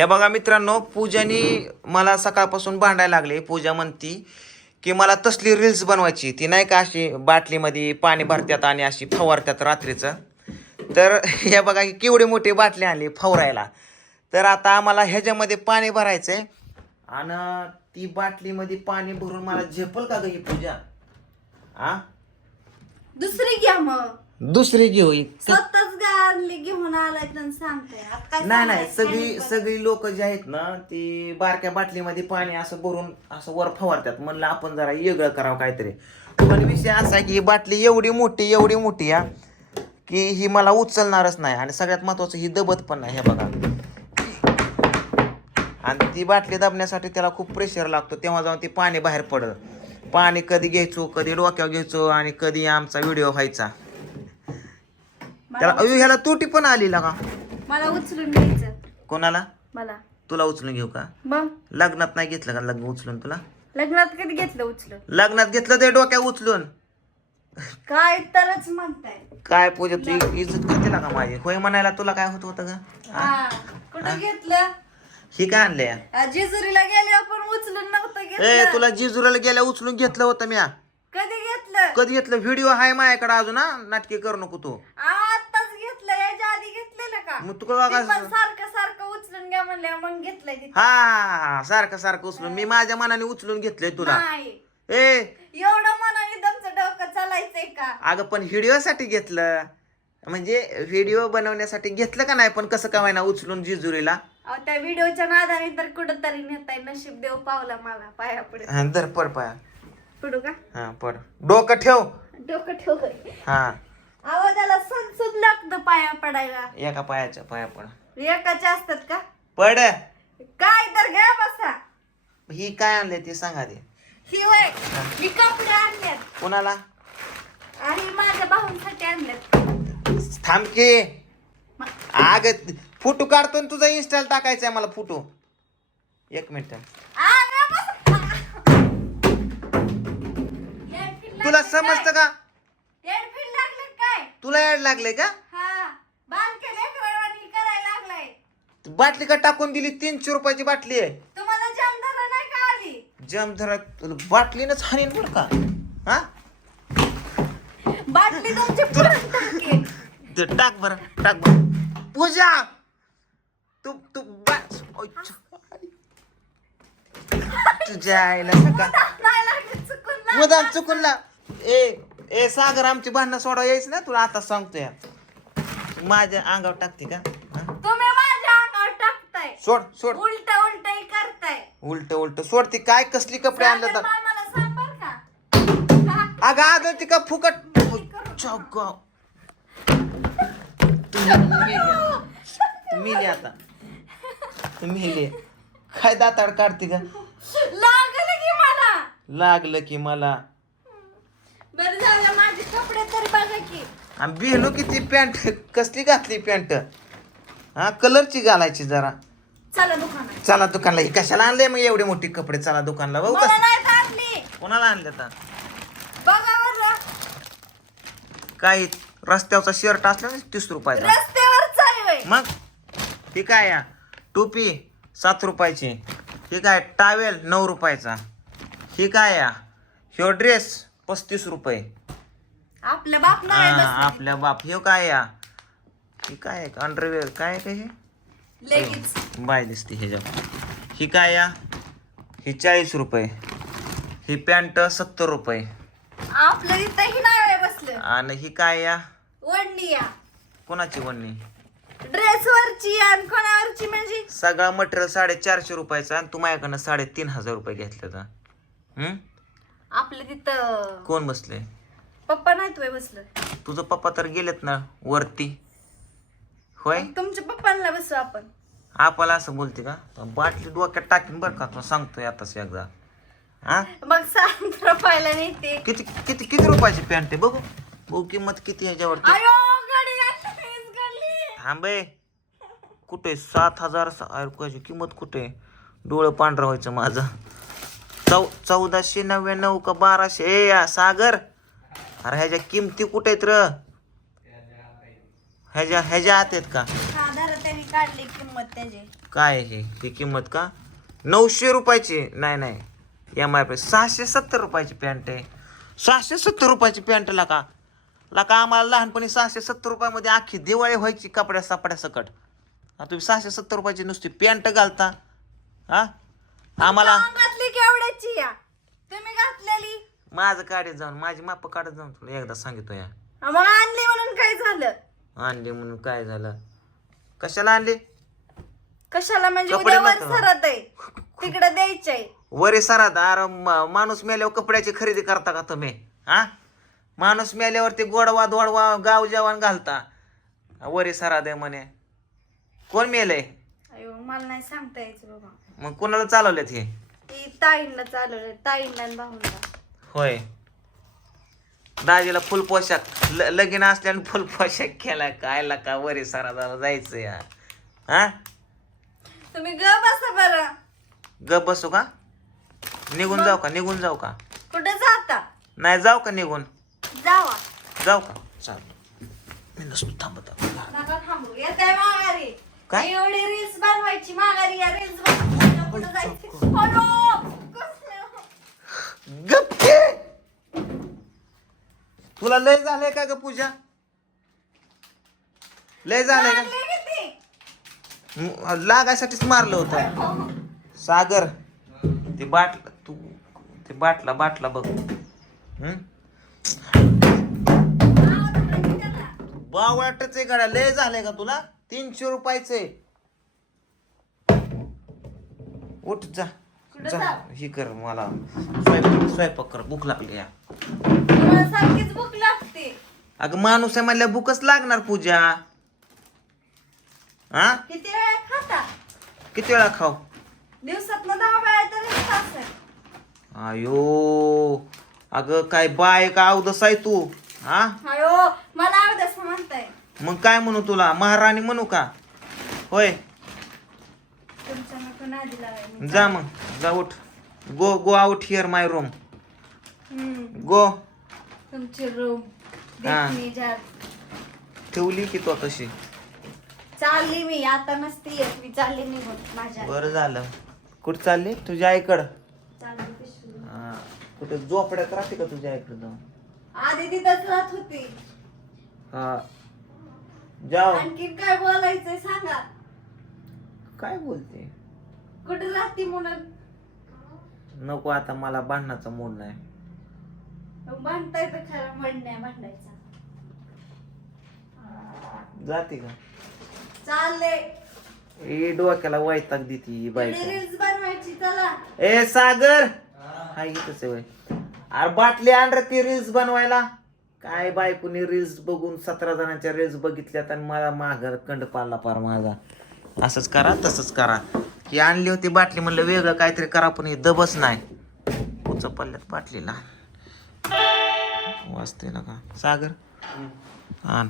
हे बघा मित्रांनो पूजानी मला सकाळपासून भांडायला लागले. पूजा म्हणती की मला तसली रील्स बनवायची. ती नाही का अशी बाटलीमध्ये पाणी भरतात आणि अशी फवारतात रात्रीचं. तर हे बघा की केवढी मोठी बाटली आणली फवारायला. तर आता आम्हाला ह्याच्यामध्ये पाणी भरायचं आहे आणि ती बाटलीमध्ये पाणी भरून मला झेपल का ग ही पूजा? आ? दुसरी घ्या मग. दुसरी घेऊ ही. स्वतःच गारली घेऊन आलाय तर सांगताय. आता काय नाही नाही सांगायचं? सगळी सगळी लोक जी आहेत ना ती बारक्या बाटलीमध्ये पाणी असं भरून असं वर फवारतात. म्हणलं आपण जरा वेगळं करावं काहीतरी. पण विषय असा की ही बाटली एवढी मोठी एवढी मोठी या की ही मला उचलणारच नाही. आणि सगळ्यात महत्वाचं ही दबत पण नाही. हे बघा. आणि ती बाटली दाबण्यासाठी त्याला खूप प्रेशर लागतो. तेव्हा जाऊन ती पाणी बाहेर पडत पाणी कधी घ्यायचो कधी डोक्यावर घ्यायचो आणि कधी आमचा व्हिडिओ व्हायचा. त्याला अयो ह्याला तुटी पण आली का मला उचलून घ्यायचं. कोणाला? मला. तुला उचलून घेऊ का? मग? लग्नात नाही घेतलं का? लग्न उचलून तुला? लग्नात कधी घेतलं उचलून? लग्नात घेतलं ते डोक्या उचलून. काय तरच म्हणताय. काय पूजा तू इज्जत करते का माझी? होय म्हणायला तुला काय होत होतं का हा. कुठं घेतलं? ही काय आणलंय? आ, जेजुरीला गेले आपण उचलून नव्हतं ए घेतलं. तुला जिजुराला गेल्या उचलून घेतलं होतं म्या. कधी घेतलं? कधी घेतलं? व्हिडिओ आहे माझ्याकडे अजून हा? नाटकी करू नको तू. आधी का मग ते पण सारखं सारखं उचलून घ्या म्हणल्या मग घेतलंय तिथे. हा हा, हा, सारखं सारखं उचलून. मी माझ्या मनाने उचलून घेतलंय तुला. नाही. ए. एवढं मनाने तुमचं डोकं चालायचंय का? अगं पण व्हिडिओसाठी घेतलं. म्हणजे व्हिडिओ बनवण्यासाठी घेतलं का नाही? पण कसं काय व्हायना उचलून जिजुरीला. अहो, त्या व्हिडिओच्या नादाने तर कुठं तरी नेताय नशीब देव पावला मला पाया पुढे. हा, धर पड पाया. पुढू का? हा पड डोकं ठेव. डोकं ठेव हा. अहो त्याला लागतं पाया पडायला. एका पायाच्या पाया पड. एकाचे असतात का? पड. काय तर घ्या बसा. ही काय आणले ते सांगा ते ही वय मी कपडे आणल्यात. कोणाला? आणि माझ्या भाऊंसाठी आणल्यात. थांब की. आग फोटो काढतो आणि तुझा इन्स्टाल टाकायचा आहे मला फोटो. एक मिनिट आ, बस. तुला समजतं का काय? हेडफोन लागले काय तुला याड लागले का? बाटली का टाकून दिली? तीनशे रुपयाची बाटली आहे. तुम्हाला जमदार नाही का आली? जम धरा बाटलीनच हानीन बरं का? हा? बाटली तुमची पुरण टाकी ते टाक बरं टाक बरं. पूजा! तू तू बस तुझ्या आईला सका नाही लागली चुकून लागली. मुदाम चुकून ला ए ए सागर आमची भांडणं सोडवा यायची ना तुला आता सांगतोय. माझ्या अंगावर टाकते का? हा? तुम्ही माझ्या अंगावर टाकताय. सोड सोड. उलट उलट करताय. उलट उलट सोड ती काय कसली कपडे आणलं सागर तर? मामाला सांग बर का. हा? अगं आलं ती का फुकट? चौगाव मिली आता. तू मिली. काय दाताड काढते का? लागलं की मला. लागलं की मला बरं झालं माझे कपडे तरी बघा की आणि बिहलो की ती पॅन्ट कसली घातली पॅन्ट? हा कलरची घालायची जरा. चला दुकानात. चला दुकानला ही कशाला आणले मग एवढे मोठे कपडे? चला दुकानला बघू मला कस नाही कोणाला आणले तर? बघा बरं. काही रस्त्यावरचा शर्ट असला ना तीस रुपयाचा. रस्त्यावर मग? ही काय या टोपी सात रुपयाची. ही काय टावेल नऊ रुपयाचा. ही काय या ह्यो ड्रेस पस्तीस रुपये. आपल्या बाप नाही हा, आपल्या बाप. ह्यो काय या? ही काय अंडरवेअर काय काय हे? लगेच बाय दिसते ह्याच्यावर. ही काय या? ही चाळीस रुपये. ही पॅन्ट सत्तर रुपये. आपलं इथंही नाही बसलं. आणि ही काय या? वडली या. कोणाची वणणी ड्रेस वरची आणि कोणावरची म्हणजे? सगळा मटेरियल साडेचारशे रुपयाचा आणि तू माझ्याकडनं साडेतीन हजार रुपये घेतले तर. हम्म? आपलं तिथं. कोण बसले? पप्पा नाही तुय बसलं. तुझं पप्पा तर गेलेत ना वरती. होय? तुमच्या पप्पांना बसू आपण. आपल्याला असं बोलते का? बाटली डोक्यात टाकीन बरं का तुला सांगतोय आताच एकदा. हा मग सात रुपयाला नेते किती किती किती रुपयाची पॅन्ट आहे बघू. बघू किंमत किती ह्याच्यावरती अयो गाडी घातली, वीज घातली. थांबे कुठे? सात हजार रुपयाची किंमत कुठे? डोळं पांढरं व्हायचं माझं. चौ चौदाशे नव्याण्णव का बाराशे? ए या सागर. अरे ह्याच्या किमती कुठे आहेत र? ह्याच्या ह्याच्या आत आहेत का? धरा त्याने काढली किंमत त्याची. काय ही? किंमत का? नऊशे रुपयाची. नाही नाही. एम आय पी सहाशे सत्तर रुपयाची पॅन्ट आहे. सहाशे सत्तर रुपयाची पॅन्ट लाका. लाका आम्हाला लहानपणी सहाशे सत्तर रुपयामध्ये अख्खी दिवाळी व्हायची कपड्या सापड्या सकट तुम्ही सहाशे सत्तर रुपयाची नुसती पॅन्ट घालता. हा? आम्हाला घातली केवढ्याची या? तुम्ही घातलेली? माझं काढत जाऊन माझी माप काढत जाऊन तुला एकदा सांगितलं या. मग आणली म्हणून काय झालं? आणली म्हणून काय झालं? कशाला आणली? कशाला? म्हणजे कपडे उद्या वर नको. सरत आहे. तिकडे द्यायचंय वरे सरात. अरे म- माणूस मेल्यावर कपड्याची खरेदी करता का तुम्ही? हा? माणूस मेल्यावर ते गोडवा दोडवा गाव जेवण घालता. वरे सरात आहे म्हणे. कोण मेलय? अयो मला नाही सांगता यायचं बाबा. मग कोणाला चालवलेत हे? ती ताईंना चालवलं ताईंना आणि भाऊंना. होय. दाजीला फुल पोशाख ल लगीन असल्याने फुल पोशाख केला काय का वरे सरादाला जायचं या हा? तुम्ही ग बसा बरं. गप बसू का? निघून जाऊ का? निघून जाऊ का? कुठं जाता? नाही जाऊ का निघून? जावा. जाऊ का? चाल. मी नसतो थांबत आहे. नका थांबू. येते माघारी. काय? एवढी रील्स बनवायची माघारी. या रील्स बनवायच्या कुठं जायचं? अयो, कसलं? गप्पे तुला लय झालंय का ग पूजा? लय झालंय का? लागायसाठीच मारलं होतं. सागर ते बाटला तू ते बाटला बाटला बघ? बावळाटच आहे गाड्या लय झालंय का तुला. तीनशे रुपयाचे. उठ जा. जा? हे कर मला. स्वयंपाक स्वयंपाक कर. भूक लागली या. अगं माणूस आहे म्हणल्या भूकच लागणार पूजा. हा? किती वेळा खाता? किती वेळा खाऊ? दिवसात दहा वेळा तरी खात आयो. अगं काय बाय का अवदस आहे तू हा? अयो मला आवडस म्हणताय. मग काय म्हणू तुला? महाराणी म्हणू का? होय. तुमच्या नको नादी लावाय जा मग. जा उठ. Go go out here my room go. तुमची रूम हा. ठेवली की तो तशी? चालली मी आता नसती येत मी चालली निघून माझ्या बरं झालं. कुठं चालली? तुझ्या आईकडं? चालली पिशवी. हा. कुठे झोपड्यात राहते का तुझ्या आईकडं? जाऊन आधी तिथंच राहत होती. हा. जाओ आणखी काय बोलायचंय सांगा. काय बोलते? कुठे राहती म्हणून? नको आता मला भांडणाचा मूड नाही. म्हणताय तर खरं म्हण नाही भांडायचा. जाते का? चालले. ए डोक्याला वैताग देती रील्स बनवायची चला. ए सागर. हा इथंच आहे वय. अरे बाटली आण रे ती रील्स बनवायला. काय बायकोनी रील्स बघून सतरा जणांच्या रील्स बघितल्यात आणि मला माघार कंड पाडला पार माझा. असंच करा तसंच करा. ही आणली होती बाटली म्हणलं वेगळं काहीतरी करा पण हे दबच नाही. उच पडल्यात बाटलीला वाचते ना का? सागर आण.